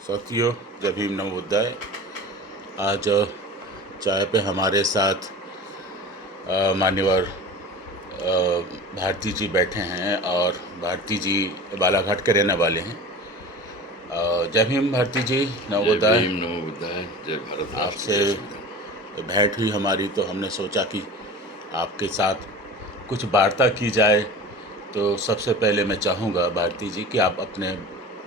साथियों, जय भीम नमो बुद्धाय। आज चाय पे हमारे साथ मान्यवर भारती जी बैठे हैं और भारती जी बालाघाट के रहने वाले हैं। जय भीम भारती जी, नमो जय बुद्धाय। भीम नमो बुद्धाय। जय भारत राष्ट्र, आपसे जय संविधान। भेंट हुई हमारी तो हमने सोचा कि आपके साथ कुछ वार्ता की जाए। तो सबसे पहले मैं चाहूँगा भारती जी कि आप अपने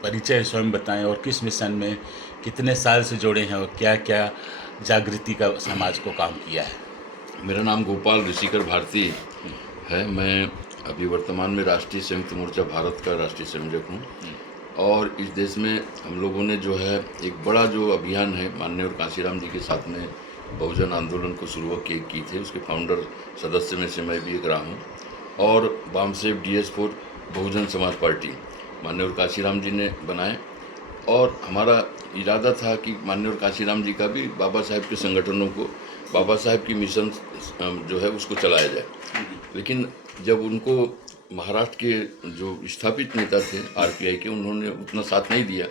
परिचय स्वयं बताएं और किस मिशन में कितने साल से जुड़े हैं और क्या क्या जागृति का समाज को काम किया है। मेरा नाम गोपाल ऋषिकर भारती है। मैं अभी वर्तमान में राष्ट्रीय संयुक्त मोर्चा भारत का राष्ट्रीय संयोजक हूँ। और इस देश में हम लोगों ने जो है एक बड़ा जो अभियान है माननीय और कांशीराम जी के साथ में बहुजन आंदोलन को शुरुआत की थे। उसके फाउंडर सदस्य में से मैं भी एक रहा हूँ। और वामसेव DS4 बहुजन समाज पार्टी माननीय और कांशीराम जी ने बनाए। और हमारा इरादा था कि माननीय और कांशीराम जी का भी बाबा साहेब के संगठनों को, बाबा साहेब की मिशन जो है उसको चलाया जाए। लेकिन जब उनको महाराष्ट्र के जो स्थापित नेता थे RPI के, उन्होंने उतना साथ नहीं दिया,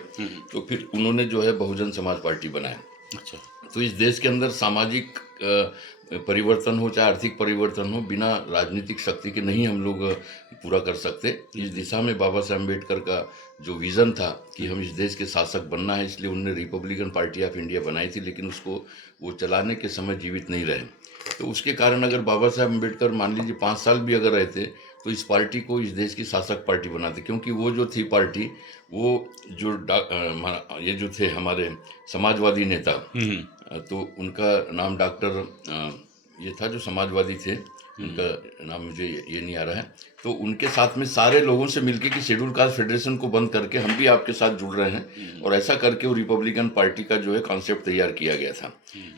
तो फिर उन्होंने जो है बहुजन समाज पार्टी बनाया। अच्छा। तो इस देश के अंदर सामाजिक परिवर्तन हो चाहे आर्थिक परिवर्तन हो, बिना राजनीतिक शक्ति के नहीं हम लोग पूरा कर सकते। इस दिशा में बाबा साहब अम्बेडकर का जो विज़न था कि हम इस देश के शासक बनना है, इसलिए उन्होंने रिपब्लिकन पार्टी ऑफ इंडिया बनाई थी। लेकिन उसको वो चलाने के समय जीवित नहीं रहे। तो उसके कारण अगर बाबा साहब अम्बेडकर मान लीजिए 5 साल भी अगर रहते तो इस पार्टी को इस देश की शासक पार्टी बनाते। क्योंकि वो जो थी पार्टी, वो जो ये जो थे हमारे समाजवादी नेता, तो उनका नाम डॉक्टर ये था जो समाजवादी थे, उनका नाम मुझे ये नहीं आ रहा है। तो उनके साथ में सारे लोगों से मिलके कि शेड्यूल कास्ट फेडरेशन को बंद करके हम भी आपके साथ जुड़ रहे हैं, और ऐसा करके वो रिपब्लिकन पार्टी का जो है कॉन्सेप्ट तैयार किया गया था।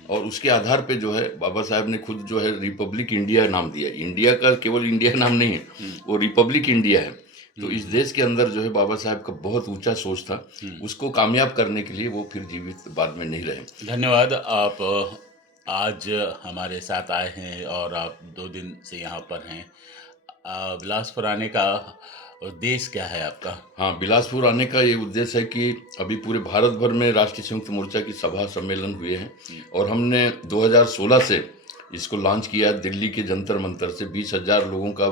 और उसके आधार पे जो है बाबा साहब ने खुद जो है रिपब्लिक इंडिया नाम दिया। इंडिया का केवल इंडिया नाम नहीं है, वो रिपब्लिक इंडिया है। तो इस देश के अंदर जो है बाबा साहब का बहुत ऊंचा सोच था। उसको कामयाब करने के लिए वो फिर जीवित बाद में नहीं रहे। धन्यवाद। आप आज हमारे साथ आए हैं और आप 2 दिन से यहाँ पर हैं। बिलासपुर आने का उद्देश्य क्या है आपका? हाँ, बिलासपुर आने का ये उद्देश्य है कि अभी पूरे भारत भर में राष्ट्रीय संयुक्त मोर्चा की सभा सम्मेलन हुए हैं, और हमने 2016 से इसको लॉन्च किया। दिल्ली के जंतर मंतर से 20,000 लोगों का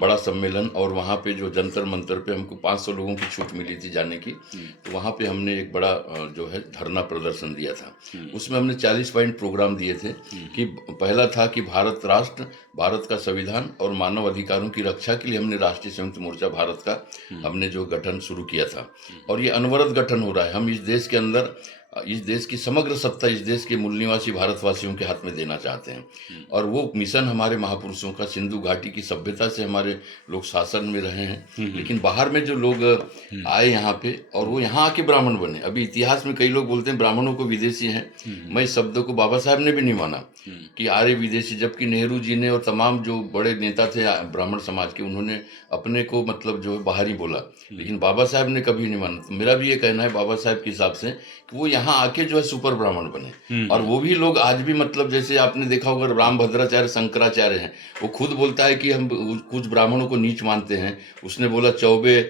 बड़ा सम्मेलन, और वहाँ पे जो जंतर मंतर पे हमको 500 लोगों की छूट मिली थी जाने की। तो वहाँ पे हमने एक बड़ा जो है धरना प्रदर्शन दिया था। उसमें हमने 40 पॉइंट प्रोग्राम दिए थे। कि पहला था कि भारत राष्ट्र, भारत का संविधान और मानव अधिकारों की रक्षा के लिए हमने राष्ट्रीय संयुक्त मोर्चा भारत का हमने जो गठन शुरू किया था। और ये अनवरत गठन हो रहा है। हम इस देश के अंदर इस देश की समग्र सत्ता इस देश के मूल निवासी भारतवासियों के हाथ में देना चाहते हैं। और वो मिशन हमारे महापुरुषों का, सिंधु घाटी की सभ्यता से हमारे लोग शासन में रहे हैं। लेकिन बाहर में जो लोग आए यहाँ पे, और वो यहाँ आके ब्राह्मण बने। अभी इतिहास में कई लोग बोलते हैं ब्राह्मणों को विदेशी हैं। मैं इस शब्द को बाबा साहब ने भी नहीं माना कि आर्य विदेशी, जबकि नेहरू जी ने और तमाम जो बड़े नेता थे ब्राह्मण समाज के, उन्होंने अपने को मतलब जो है बाहरी बोला। लेकिन बाबा साहब ने कभी नहीं माना। तो मेरा भी ये कहना है बाबा साहब के हिसाब से कि वो यहाँ आके जो है सुपर ब्राह्मण बने। और वो भी लोग आज भी मतलब जैसे आपने देखा होगा राम भद्राचार्य शंकराचार्य हैं, वो खुद बोलता है कि हम कुछ ब्राह्मणों को नीच मानते हैं। उसने बोला चौबे,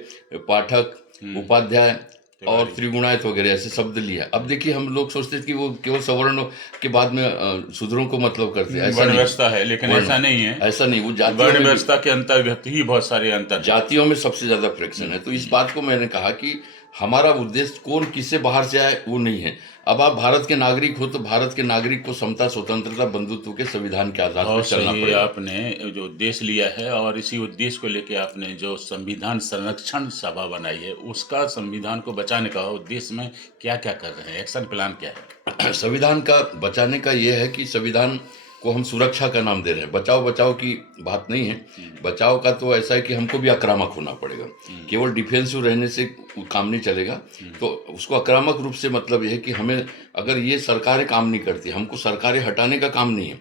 पाठक, उपाध्याय और त्रिगुणायत वगैरह ऐसे शब्द लिया। अब देखिए हम लोग सोचते थे कि वो केवल सवर्ण के बाद में शूद्रों को मतलब करते हैं। ऐसा वर्ण नहीं, व्यवस्था है, लेकिन ऐसा नहीं है। ऐसा नहीं। वो जातियों वर्ण में व्यवस्था के अंतर्गत ही बहुत सारे अंतर हैं। जातियों में सबसे ज्यादा फ्रैक्शन है। तो इस बात को मैंने कहा कि हमारा उद्देश्य कौन किससे बाहर से आए वो नहीं है। अब आप भारत के नागरिक हो तो भारत के नागरिक को समता, स्वतंत्रता, बंधुत्व के संविधान के आधार पर बहुत चलना सही पड़ेगा। आपने जो उद्देश्य लिया है, और इसी उद्देश्य को लेकर आपने जो संविधान संरक्षण सभा बनाई है, उसका संविधान को बचाने का उद्देश्य में क्या क्या कर रहे हैं, एक्शन प्लान क्या है? संविधान का बचाने का ये है कि संविधान को हम सुरक्षा का नाम दे रहे हैं। बचाओ बचाओ की बात नहीं है। बचाव का तो ऐसा है कि हमको भी आक्रामक होना पड़ेगा। केवल डिफेंसिव रहने से काम नहीं चलेगा। तो उसको आक्रामक रूप से मतलब यह है कि हमें, अगर ये सरकारें काम नहीं करती, हमको सरकारें हटाने का काम नहीं है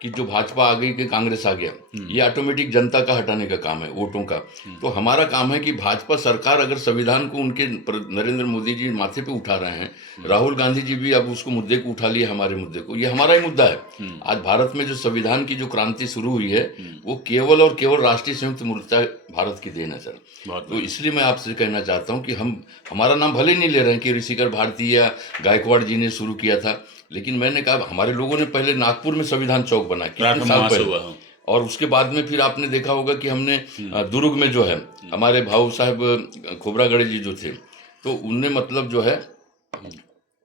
कि जो भाजपा आ गई कि कांग्रेस आ गया, ये ऑटोमेटिक जनता का हटाने का काम है, वोटों का। तो हमारा काम है कि भाजपा सरकार अगर संविधान को उनके नरेंद्र मोदी जी माथे पे उठा रहे हैं, राहुल गांधी जी भी अब उसको मुद्दे को उठा लिया, हमारे मुद्दे को, ये हमारा ही मुद्दा है। आज भारत में जो संविधान की जो क्रांति शुरू हुई है वो केवल और केवल राष्ट्रीय संयुक्त मोर्चा भारत की देन है सर। तो इसलिए मैं आपसे कहना चाहता हूँ कि हम हमारा नाम भले नहीं ले रहे हैं कि ऋषिकर भारती या गायकवाड़ जी ने शुरू किया था, लेकिन मैंने कहा हमारे लोगों ने पहले नागपुर में संविधान चौक बना कितने साल पहले, और उसके बाद में फिर आपने देखा होगा कि हमने दुर्ग में जो है हमारे भाऊ साहब खोबरागढ़े जी जो थे, तो उनने मतलब जो है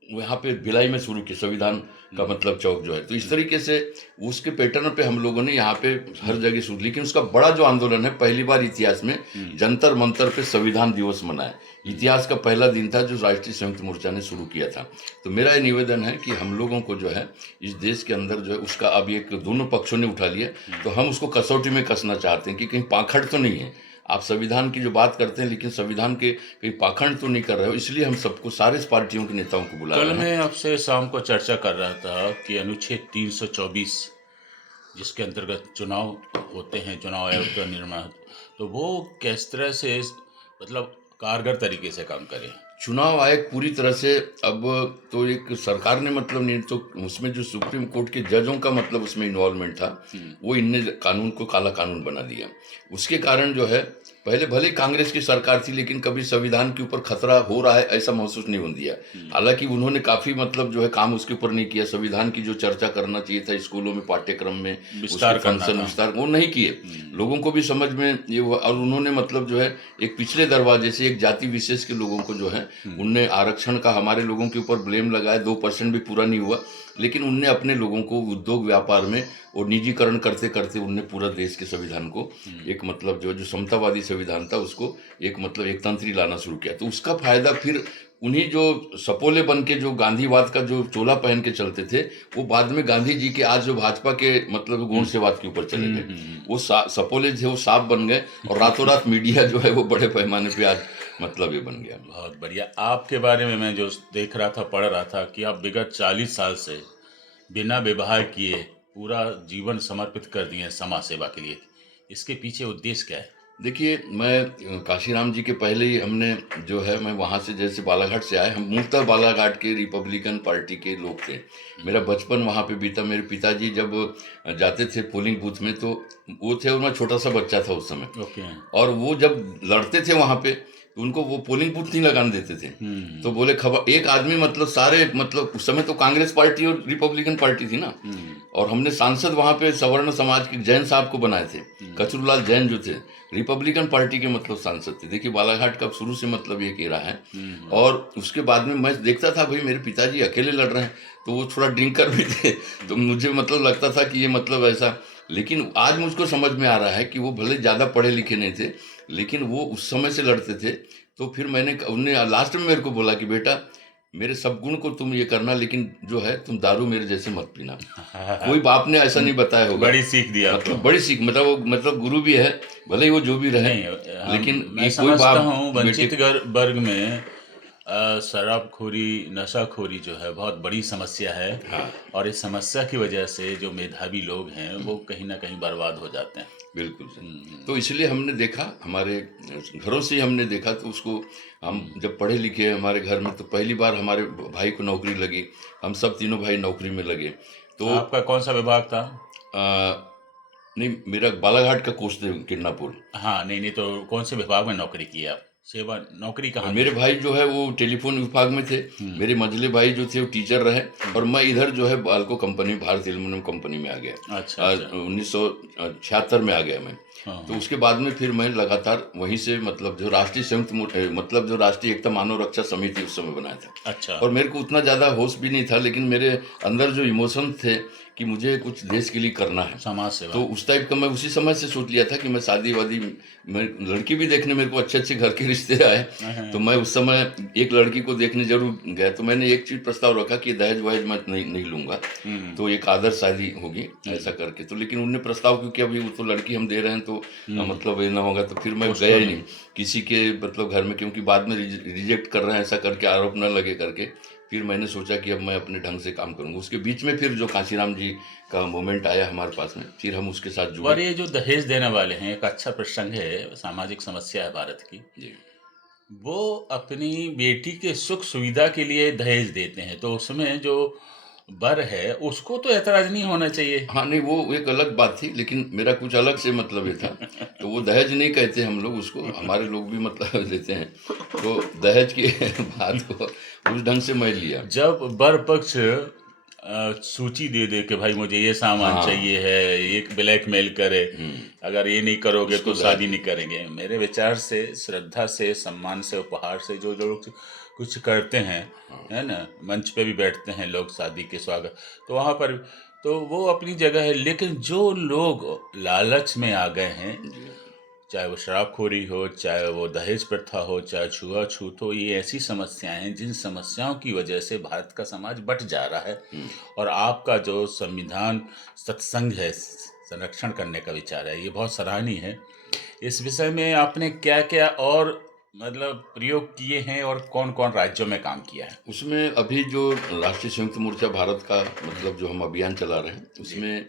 यहाँ पे भिलाई में शुरू किया संविधान का मतलब चौक जो है। तो इस तरीके से उसके पैटर्न पे हम लोगों ने यहाँ पे हर जगह शुरू, लेकिन उसका बड़ा जो आंदोलन है, पहली बार इतिहास में जंतर मंतर पे संविधान दिवस मनाया। इतिहास का पहला दिन था जो राष्ट्रीय संयुक्त मोर्चा ने शुरू किया था। तो मेरा ये निवेदन है कि हम लोगों को जो है इस देश के अंदर जो है उसका अब एक दोनों पक्षों ने उठा लिया, तो हम उसको कसौटी में कसना चाहते हैं कि कहीं पाखंड तो नहीं है। आप संविधान की जो बात करते हैं लेकिन संविधान के कहीं पाखंड तो नहीं कर रहे हो, इसलिए हम सबको सारे पार्टियों के नेताओं को बुला रहे हैं। कल मैं आपसे शाम को चर्चा कर रहा था कि अनुच्छेद 324 जिसके अंतर्गत चुनाव होते हैं, चुनाव आयोग का निर्माण, तो वो किस तरह से मतलब कारगर तरीके से काम करे। चुनाव आयोग पूरी तरह से अब तो एक सरकार ने मतलब नहीं, तो उसमें जो सुप्रीम कोर्ट के जजों का मतलब उसमें इन्वॉल्वमेंट था, वो इनने कानून को काला कानून बना दिया। उसके कारण जो है पहले भले कांग्रेस की सरकार थी लेकिन कभी संविधान के ऊपर खतरा हो रहा है ऐसा महसूस नहीं होने दिया। हालांकि उन्होंने काफी मतलब जो है काम उसके ऊपर नहीं किया। संविधान की जो चर्चा करना चाहिए था स्कूलों में, पाठ्यक्रम में, विस्तार विस्तार वो नहीं किए, लोगों को भी समझ में ये और उन्होंने मतलब जो है एक पिछले दरवाजे से एक जाति विशेष के लोगों को जो है उनने आरक्षण का हमारे लोगों के ऊपर ब्लेम लगाया। 2% भी पूरा नहीं हुआ, लेकिन उनने अपने लोगों को उद्योग व्यापार में और निजीकरण करते करते उनने पूरा देश के संविधान को एक मतलब जो समतावादी संविधान था उसको एक मतलब एक तंत्री लाना शुरू किया। तो उसका फायदा फिर उन्हीं जो सपोले बन के जो गांधीवाद का जो चोला पहन के चलते थे, वो बाद में गांधी जी के आज जो भाजपा के मतलब गुण सेवाद के ऊपर चले गए। वो सपोले थे वो सांप बन गए, और रातों रात मीडिया जो है वो बड़े पैमाने पे आज मतलब ये बन गया। बहुत बढ़िया। आपके बारे में मैं जो देख रहा था, पढ़ रहा था कि आप विगत 40 साल से बिना विवाह किए पूरा जीवन समर्पित कर दिए हैं समाज सेवा के लिए। इसके पीछे उद्देश्य क्या है? देखिए, मैं काशीराम जी के पहले ही हमने जो है मैं वहाँ से जैसे बालाघाट से आए, हम मूलतः बालाघाट के रिपब्लिकन पार्टी के लोग थे। मेरा बचपन वहाँ पे बीता। मेरे पिताजी जब जाते थे पोलिंग बूथ में तो वो थे, और मैं छोटा सा बच्चा था उस समय। ओके। और वो जब लड़ते थे वहाँ पे तो उनको वो पोलिंग बूथ नहीं लगाने देते थे। तो बोले खबर एक आदमी मतलब सारे मतलब उस समय तो कांग्रेस पार्टी और रिपब्लिकन पार्टी थी ना, और हमने सांसद वहाँ पे सवर्ण समाज के जैन साहब को बनाए थे। कचरूलाल जैन जो थे रिपब्लिकन पार्टी के मतलब सांसद थे। देखिए बालाघाट का शुरू से मतलब ये कह रहा है। और उसके बाद में मैं देखता था भाई मेरे पिताजी अकेले लड़ रहे हैं, तो वो थोड़ा ड्रिंकर भी थे, तो मुझे मतलब लगता था कि ये मतलब ऐसा। लेकिन आज मुझको समझ में आ रहा है कि वो भले ज़्यादा पढ़े लिखे नहीं थे, लेकिन वो उस समय से लड़ते थे। तो फिर उन्हें लास्ट में मेरे को बोला कि बेटा मेरे सब गुण को तुम ये करना, लेकिन जो है तुम दारू मेरे जैसे मत पीना। कोई बाप ने ऐसा नहीं बताया होगा। बड़ी सीख दिया मतलब बड़ी सीख, मतलब वो मतलब गुरु भी है, भले ही वो जो भी रहे। लेकिन मैं समझता हूँ वंचित वर्ग में शराबखोरी, नशाखोरी जो है बहुत बड़ी समस्या है। हाँ। और इस समस्या की वजह से जो मेधावी लोग हैं वो कहीं ना कहीं बर्बाद हो जाते हैं। बिल्कुल सर। तो इसलिए हमने देखा, हमारे घरों से ही हमने देखा, तो उसको हम जब पढ़े लिखे हमारे घर में, तो पहली बार हमारे भाई को नौकरी लगी। हम सब तीनों भाई नौकरी में लगे। तो आपका कौन सा विभाग था? नहीं, मेरा बालाघाट का कोर्स थे किरनापुर। हाँ, नहीं तो कौन से विभाग में नौकरी की आप? सेवा नौकरी कहाँ? मेरे भाई जो है वो टेलीफोन विभाग में थे। मेरे मझले भाई जो थे वो टीचर रहे, और मैं इधर जो है Balco company, Bharat aluminium company में आ गया। अच्छा। 1976 में आ गया मैं। तो उसके बाद में फिर मैं लगातार वहीं से मतलब जो राष्ट्रीय संयुक्त मतलब जो राष्ट्रीय एकता मानव रक्षा समिति उस समय बनाया था। अच्छा। और मेरे को उतना ज़्यादा होश भी नहीं था, लेकिन मेरे अंदर जो इमोशन थे कि मुझे कुछ देश के लिए करना है, समाज सेवा, तो उस टाइप का मैं उसी समय से सोच लिया था कि मैं शादी वादी, मैं लड़की भी देखने, मेरे को अच्छे अच्छे घर के रिश्ते आए, तो मैं उस समय एक लड़की को देखने जरूर गया। तो मैंने एक चीज प्रस्ताव रखा कि दहेज वहेज मैं नहीं लूंगा, तो एक आदर्श शादी होगी ऐसा करके। तो लेकिन उनने प्रस्ताव क्यों किया, भाई वो तो लड़की हम दे रहे हैं तो मतलब ये ना होगा। तो फिर मैं गया ही नहीं किसी के मतलब घर में, क्योंकि बाद में रिजेक्ट कर रहे हैं ऐसा करके आरोप न लगे करके। फिर मैंने सोचा कि अब मैं अपने ढंग से काम करूँगा। उसके बीच में फिर जो कांशीराम जी का मोमेंट आया हमारे पास में, फिर हम उसके साथ और जुड़े। ये जो दहेज देने वाले हैं, एक अच्छा प्रसंग है, सामाजिक समस्या है भारत की। जी। वो अपनी बेटी के सुख सुविधा के लिए दहेज देते हैं, तो उसमें जो वर है उसको तो ऐतराज नहीं होना चाहिए। हाँ, नहीं वो एक अलग बात थी, लेकिन मेरा कुछ अलग से मतलब ये था। तो वो दहेज नहीं कहते हम लोग उसको, हमारे लोग भी मतलब देते हैं। तो दहेज की बात को उस ढंग से मैं लिया। जब वर पक्ष सूची दे दे कि भाई मुझे ये सामान हाँ। चाहिए है, ये ब्लैकमेल करे, अगर ये नहीं करोगे उसको तो दहेज शादी नहीं देते। करेंगे। मेरे विचार से, श्रद्धा से, सम्मान से, उपहार से जो जो लोग कुछ करते हैं, हाँ। है ना, मंच पे भी बैठते हैं लोग शादी के स्वागत, तो वहाँ पर तो वो अपनी जगह है। लेकिन जो लोग लालच में आ गए हैं, जी। चाहे वो शराबखोरी हो, चाहे वो दहेज प्रथा हो, चाहे छुआछूत हो, ये ऐसी समस्याएं हैं जिन समस्याओं की वजह से भारत का समाज बट जा रहा है। और आपका जो संविधान सत्संग है, संरक्षण करने का विचार है, ये बहुत सराहनीय है। इस विषय में आपने क्या क्या और मतलब प्रयोग किए हैं और कौन कौन राज्यों में काम किया है? उसमें अभी जो राष्ट्रीय संयुक्त मोर्चा भारत का मतलब जो हम अभियान चला रहे हैं, जी। उसमें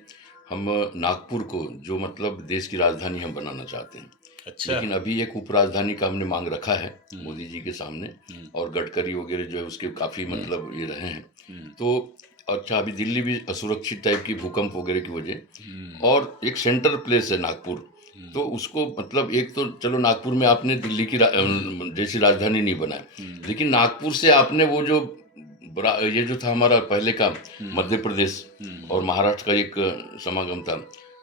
हम नागपुर को जो मतलब देश की राजधानी हम बनाना चाहते हैं। अच्छा। लेकिन अभी एक उपराजधानी का हमने मांग रखा है मोदी जी के सामने, और गडकरी वगैरह जो है उसके काफ़ी मतलब ये रहे हैं। तो अच्छा, अभी दिल्ली भी असुरक्षित टाइप की भूकंप वगैरह की वजह, और एक सेंटर प्लेस है नागपुर। तो उसको मतलब एक तो चलो नागपुर में आपने दिल्ली की जैसी राजधानी नहीं बनाई, लेकिन नागपुर से आपने वो जो ये जो था हमारा पहले का मध्य प्रदेश और महाराष्ट्र का एक समागम था,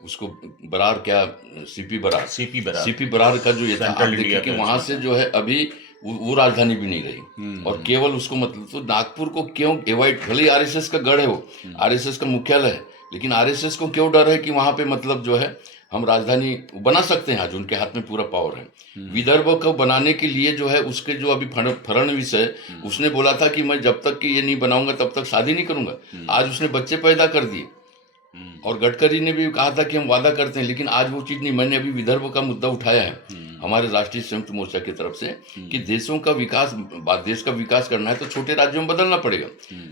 उसको बरार क्या, CP Berar, CP Berar. CP Berar का जो ये था, आप सेंट्रल देखिए इंडिया कि का वहां उसमें से था। जो है अभी वो राजधानी भी नहीं रही, और केवल उसको मतलब, तो नागपुर को क्यों एवॉइड, भले ही आरएसएस का गढ़ है वो, आरएसएस का मुख्यालय है, लेकिन आरएसएस को क्यों डर है कि वहां पे मतलब जो है हम राजधानी बना सकते हैं, आज उनके हाथ में पूरा पावर है। विदर्भ को बनाने के लिए जो है उसके जो अभी फडणवीस है, उसने बोला था कि मैं जब तक कि ये नहीं बनाऊंगा तब तक शादी नहीं करूंगा। आज उसने बच्चे पैदा कर दिए, और गडकरी ने भी कहा था कि हम वादा करते हैं, लेकिन आज वो चीज नहीं। मैंने अभी विदर्भ का मुद्दा उठाया है हमारे राष्ट्रीय संयुक्त मोर्चा की तरफ से, कि देशों का विकास, देश का विकास करना है तो छोटे राज्यों में बदलना पड़ेगा।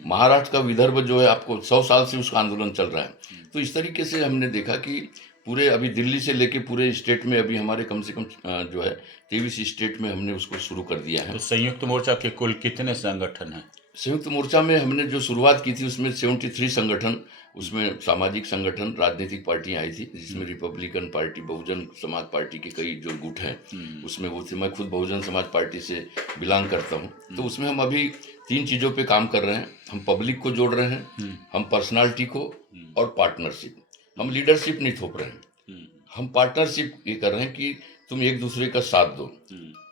महाराष्ट्र का विदर्भ जो है, आपको 100 साल से उसका आंदोलन चल रहा है। तो इस तरीके से हमने देखा कि पूरे अभी दिल्ली से लेके पूरे स्टेट में अभी हमारे कम से कम जो है 23 स्टेट में हमने उसको शुरू कर दिया है। तो संयुक्त मोर्चा के कुल कितने संगठन हैं? संयुक्त मोर्चा में हमने जो शुरुआत की थी उसमें 73 संगठन, उसमें सामाजिक संगठन, राजनीतिक पार्टियां आई थी, जिसमें Republican party, Bahujan Samaj party के कई जो गुट हैं उसमें वो थे। मैं खुद बहुजन समाज पार्टी से बिलोंग करता हूं। तो उसमें हम अभी 3 चीज़ों पे काम कर रहे हैं। हम पब्लिक को जोड़ रहे हैं, हम पर्सनालिटी को, और पार्टनरशिप। हम लीडरशिप नहीं थोप रहे हैं, हम पार्टनरशिप ये कर रहे हैं कि तुम एक दूसरे का साथ दो।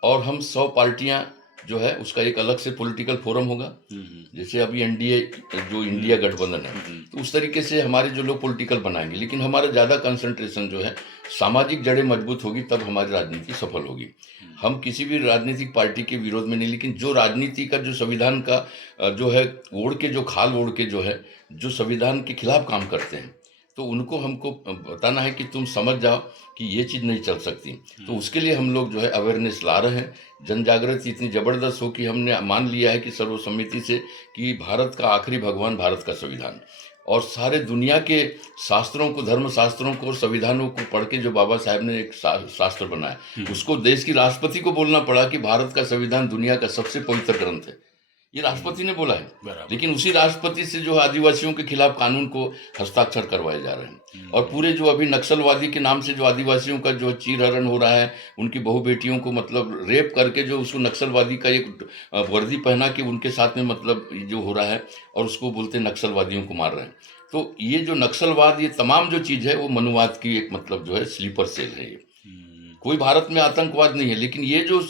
और हम 100 पार्टियां जो है उसका एक अलग से पॉलिटिकल फोरम होगा, जैसे अभी एनडीए जो इंडिया गठबंधन है, तो उस तरीके से हमारे जो लोग पॉलिटिकल बनाएंगे। लेकिन हमारा ज़्यादा कंसंट्रेशन जो है सामाजिक जड़ें मजबूत होगी, तब हमारी राजनीति सफल होगी। हम किसी भी राजनीतिक पार्टी के विरोध में नहीं, लेकिन जो राजनीति का जो संविधान का जो है ओढ़ के, जो खाल ओढ़ के जो है, जो संविधान के खिलाफ काम करते हैं, तो उनको हमको बताना है कि तुम समझ जाओ कि ये चीज़ नहीं चल सकती। तो उसके लिए हम लोग जो है अवेयरनेस ला रहे हैं। जन जागृति इतनी ज़बरदस्त हो कि हमने मान लिया है कि सर्वसम्मति से कि भारत का आखिरी भगवान भारत का संविधान, और सारे दुनिया के शास्त्रों को, धर्म शास्त्रों को और संविधानों को पढ़ के जो बाबा साहब ने एक शास्त्र बनाया, उसको देश की राष्ट्रपति को बोलना पड़ा कि भारत का संविधान दुनिया का सबसे पवित्र ग्रंथ है। ये राष्ट्रपति ने बोला है, बराबर। लेकिन उसी राष्ट्रपति से जो आदिवासियों के खिलाफ कानून को हस्ताक्षर करवाए जा रहे हैं। और पूरे जो अभी नक्सलवादी के नाम से जो आदिवासियों का जो चीरहरण हो रहा है, उनकी बहु बेटियों को मतलब रेप करके जो उसको नक्सलवादी का एक वर्दी पहना के उनके साथ में मतलब जो हो रहा है, और उसको बोलते हैं नक्सलवादियों को मार रहे हैं। तो ये जो नक्सलवाद, ये तमाम जो चीज़ है वो मनुवाद की एक मतलब जो है स्लीपर सेल है। ये कोई भारत में आतंकवाद नहीं है, लेकिन ये जो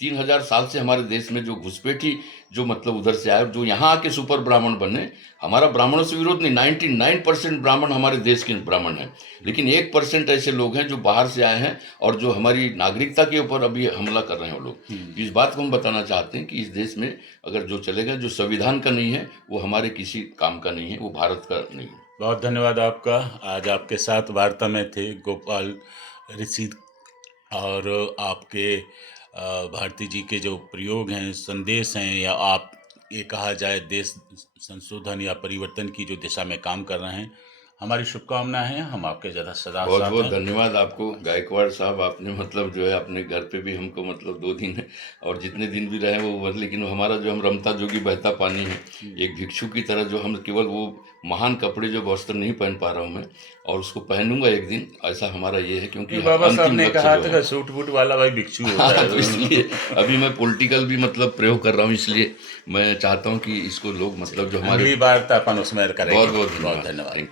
3000 साल से हमारे देश में जो घुसपैठी जो मतलब उधर से आए, जो यहाँ आके सुपर ब्राह्मण बने, हमारा ब्राह्मणों से विरोध नहीं, 99% ब्राह्मण हमारे देश के ब्राह्मण हैं, लेकिन 1% ऐसे लोग हैं जो बाहर से आए हैं और जो हमारी नागरिकता के ऊपर अभी हमला कर रहे हैं वो लोग। इस बात को हम बताना चाहते हैं कि इस देश में अगर जो चलेगा, जो संविधान का नहीं है वो हमारे किसी काम का नहीं है, वो भारत का नहीं है। बहुत धन्यवाद आपका। आज आपके साथ वार्ता में थे गोपाल ऋषि, और आपके भारती जी के जो प्रयोग हैं, संदेश हैं, या आप ये कहा जाए देश संशोधन या परिवर्तन की जो दिशा में काम कर रहे हैं। हमारी शुभकामनाएं हैं, हम आपके ज़्यादा सदा बहुत साथ बहुत हैं। धन्यवाद आपको गायकवाड़ साहब। आपने मतलब जो है अपने घर पे भी हमको मतलब 2 दिन और जितने दिन भी रहे वो, लेकिन हमारा जो हम रमता जोगी बहता पानी है, एक भिक्षु की तरह जो हम केवल वो महान कपड़े जो वस्त्र नहीं पहन पा रहा हूँ मैं, और उसको पहनूंगा एक दिन, ऐसा हमारा ये है, क्योंकि ये बाबा साहब अंतिम ने लक्ष्य कहा जो था है। कि सूट बूट वाला भाई भिक्षु होता हाँ, है। तो इसलिए अभी मैं पॉलिटिकल भी मतलब प्रयोग कर रहा हूँ, इसलिए मैं चाहता हूँ कि इसको लोग मतलब जो हमारे। अगली बार तो अपन उसमें करेंगे। बहुत बहुत बहुत धन्यवाद। धन्यवाद। Thank you.